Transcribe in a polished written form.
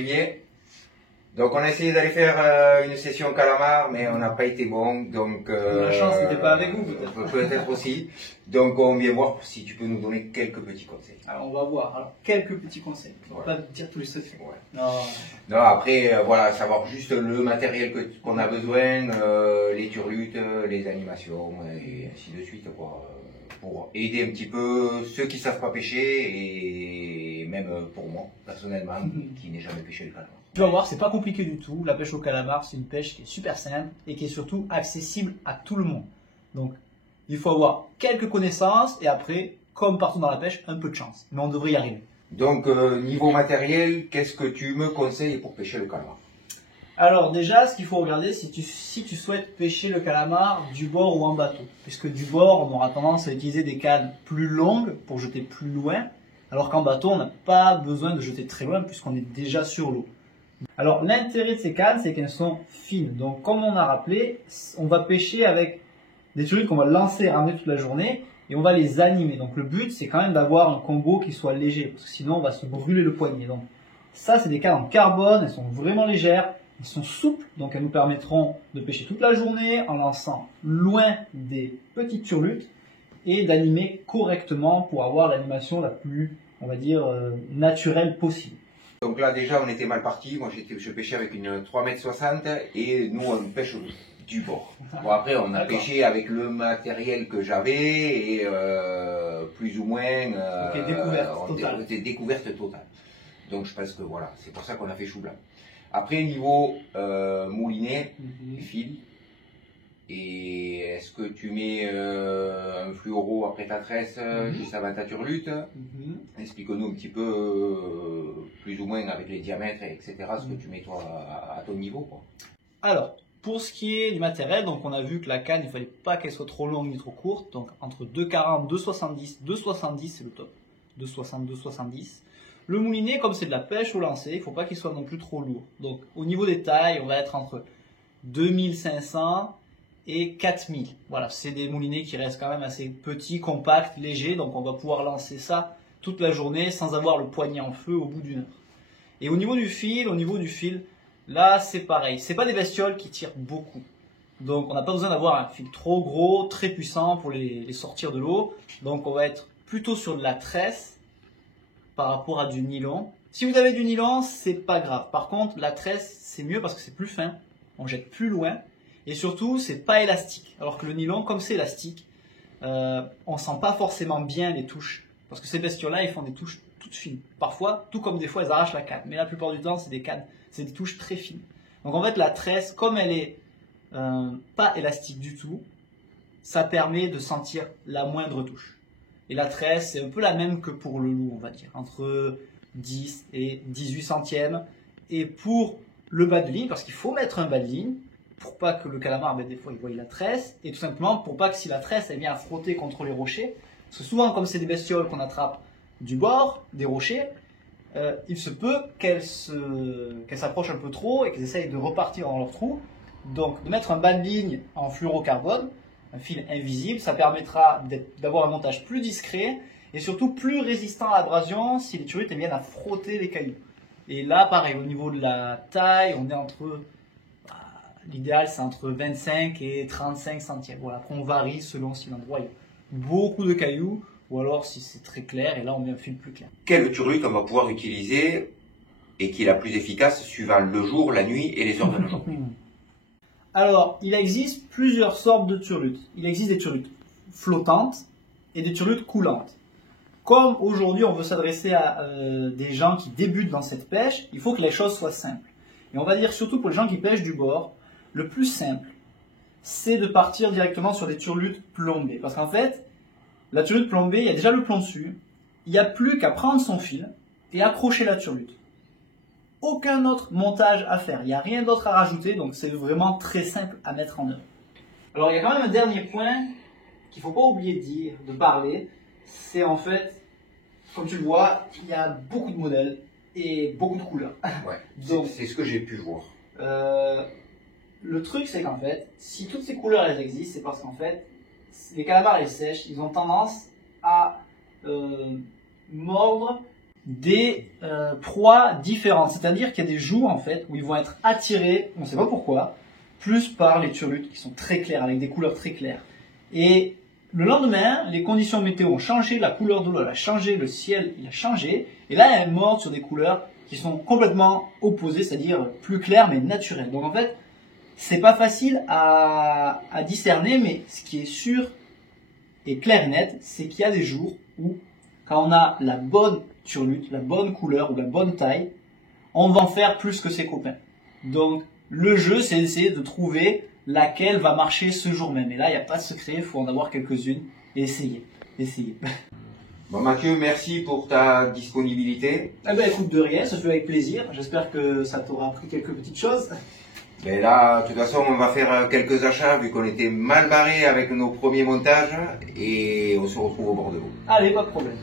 Olivier. Donc on a essayé d'aller faire une session calamar, mais on n'a pas été bon. Donc la chance n'était pas avec vous peut-être. Peut-être aussi. Donc on vient voir si tu peux nous donner quelques petits conseils. Alors on va voir. Alors quelques petits conseils. On va pas vous dire tous les secrets. Ouais. Non. Non, après voilà, savoir juste le matériel qu'on a besoin, les turlutes, les animations et ainsi de suite quoi. Pour aider un petit peu ceux qui savent pas pêcher et même pour moi personnellement qui n'ai jamais pêché le calamar. Tu vas voir, c'est pas compliqué du tout. La pêche au calamar, c'est une pêche qui est super simple et qui est surtout accessible à tout le monde. Donc, il faut avoir quelques connaissances et après, comme partout dans la pêche, un peu de chance. Mais on devrait y arriver. Donc, niveau matériel, qu'est-ce que tu me conseilles pour pêcher le calamar? Alors déjà, ce qu'il faut regarder, si tu souhaites pêcher le calamar du bord ou en bateau. Puisque du bord, on aura tendance à utiliser des cannes plus longues pour jeter plus loin. Alors qu'en bateau, on n'a pas besoin de jeter très loin puisqu'on est déjà sur l'eau. Alors l'intérêt de ces cannes, c'est qu'elles sont fines. Donc comme on a rappelé, on va pêcher avec des turlutes qu'on va lancer et ramener toute la journée et on va les animer. Donc le but, c'est quand même d'avoir un combo qui soit léger parce que sinon on va se brûler le poignet. Donc ça, c'est des cannes en carbone, elles sont vraiment légères, elles sont souples, donc elles nous permettront de pêcher toute la journée en lançant loin des petites turlutes et d'animer correctement pour avoir l'animation la plus, on va dire, naturelle possible. Donc là déjà on était mal parti, moi je pêchais avec une 3,60 m et nous on pêche du bord. Bon après on a pêché avec le matériel que j'avais et plus ou moins découverte totale. Donc je pense que voilà, c'est pour ça qu'on a fait chou blanc. Après niveau moulinet, fil, et est-ce que tu mets un fluoro après ta tresse juste avant ta turlute? Explique-nous un petit peu plus ou moins avec les diamètres, etc. ce que tu mets toi à ton niveau quoi. Alors, pour ce qui est du matériel, donc on a vu que la canne, il ne fallait pas qu'elle soit trop longue ni trop courte. Donc entre 2,40, 2,70, 2,70 c'est le top. 2,60, 2,70. Le moulinet, comme c'est de la pêche au lancer, il ne faut pas qu'il soit non plus trop lourd. Donc au niveau des tailles, on va être entre 2500 et 4000. Voilà, c'est des moulinets qui restent quand même assez petits, compacts, légers, donc on va pouvoir lancer ça toute la journée sans avoir le poignet en feu au bout d'une heure. Et au niveau du fil, là c'est pareil, c'est pas des bestioles qui tirent beaucoup. Donc on n'a pas besoin d'avoir un fil trop gros, très puissant pour les sortir de l'eau. Donc on va être plutôt sur de la tresse par rapport à du nylon. Si vous avez du nylon, c'est pas grave. Par contre, la tresse, c'est mieux parce que c'est plus fin, on jette plus loin. Et surtout, c'est pas élastique. Alors que le nylon, comme c'est élastique, on sent pas forcément bien les touches. Parce que ces bestioles-là, ils font des touches toutes fines. Parfois, tout comme des fois, elles arrachent la canne. Mais la plupart du temps, c'est des cannes, c'est des touches très fines. Donc en fait, la tresse, comme elle est pas élastique du tout, ça permet de sentir la moindre touche. Et la tresse, c'est un peu la même que pour le loup, on va dire. Entre 10 et 18 centièmes. Et pour le bas de ligne, parce qu'il faut mettre un bas de ligne, pour pas que le calamar, des fois, il voie la tresse, et tout simplement pour pas que si la tresse, elle vient à frotter contre les rochers, parce que souvent, comme c'est des bestioles qu'on attrape du bord, des rochers, il se peut qu'elles s'approchent un peu trop et qu'elles essayent de repartir dans leur trou. Donc, de mettre un bas de ligne en fluorocarbone, un fil invisible, ça permettra d'avoir un montage plus discret et surtout plus résistant à l'abrasion si les turlutes viennent à frotter les cailloux. Et là, pareil, au niveau de la taille, on est entre... L'idéal, c'est entre 25 et 35 centièmes. Voilà. Après, on varie selon si l'endroit il y a beaucoup de cailloux ou alors si c'est très clair et là, on met un fil plus clair. Quelle turlute on va pouvoir utiliser et qui est la plus efficace suivant le jour, la nuit et les heures de la journée? Alors, il existe plusieurs sortes de turlutes. Il existe des turlutes flottantes et des turlutes coulantes. Comme aujourd'hui, on veut s'adresser à des gens qui débutent dans cette pêche, il faut que les choses soient simples. Et on va dire surtout pour les gens qui pêchent du bord, le plus simple, c'est de partir directement sur des turlutes plombées. Parce qu'en fait, la turlute plombée, il y a déjà le plomb dessus, il n'y a plus qu'à prendre son fil et accrocher la turlute. Aucun autre montage à faire, il n'y a rien d'autre à rajouter, donc c'est vraiment très simple à mettre en œuvre. Alors il y a quand même un dernier point qu'il ne faut pas oublier de parler, c'est en fait, comme tu le vois, il y a beaucoup de modèles et beaucoup de couleurs. Ouais, donc c'est ce que j'ai pu voir. Le truc c'est qu'en fait, si toutes ces couleurs elles existent, c'est parce qu'en fait, les calamars et les sèches, ils ont tendance à mordre des proies différentes. C'est-à-dire qu'il y a des jours en fait où ils vont être attirés, on ne sait pas pourquoi, plus par les turlutes qui sont très claires, avec des couleurs très claires. Et le lendemain, les conditions météo ont changé, la couleur de l'eau a changé, le ciel il a changé, et là elle mord sur des couleurs qui sont complètement opposées, c'est-à-dire plus claires mais naturelles. Donc en fait, c'est pas facile à discerner, mais ce qui est sûr et clair et net, c'est qu'il y a des jours où, quand on a la bonne turlute, la bonne couleur ou la bonne taille, on va en faire plus que ses copains. Donc le jeu, c'est d'essayer de trouver laquelle va marcher ce jour même. Et là, il n'y a pas de secret, il faut en avoir quelques-unes et essayer. Bon Mathieu, merci pour ta disponibilité. Eh ben écoute, de rien, ça fait avec plaisir. J'espère que ça t'aura appris quelques petites choses. Mais là, de toute façon, on va faire quelques achats vu qu'on était mal barrés avec nos premiers montages et on se retrouve au bord de l'eau. Allez, pas de problème.